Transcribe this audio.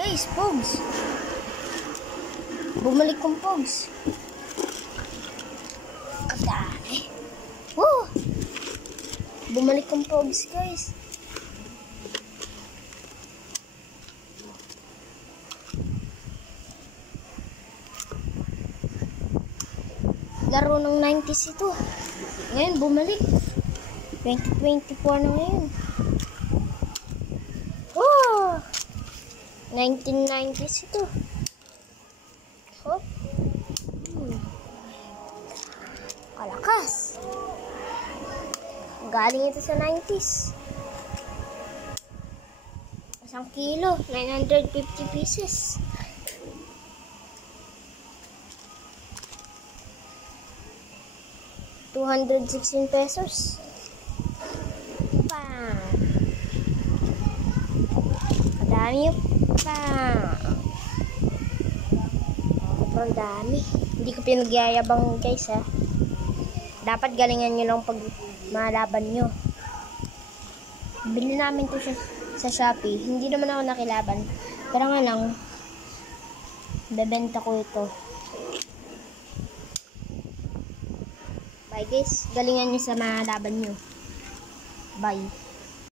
Guys, Pogs. Bumalik kong Pogs. Ang dami. Woo! Bumalik kong Pogs, guys. Laro ng 90s ito. Ngayon, bumalik. 2024 na ngayon. Oh! 1990s ito. Oh. Kalakas. Galing ito sa 90s. 1 kilo. 950 pieces. ₱216. Bang! Madami pa. Sobrang dami. Hindi ko pinagyayabang guys ha. Dapat galingan nyo lang pag malaban nyo. Bili namin to sa Shopee. Hindi naman ako nakilaban. Pero nga lang, bebenta ko ito. Bye guys. Galingan nyo sa mga laban nyo. Bye.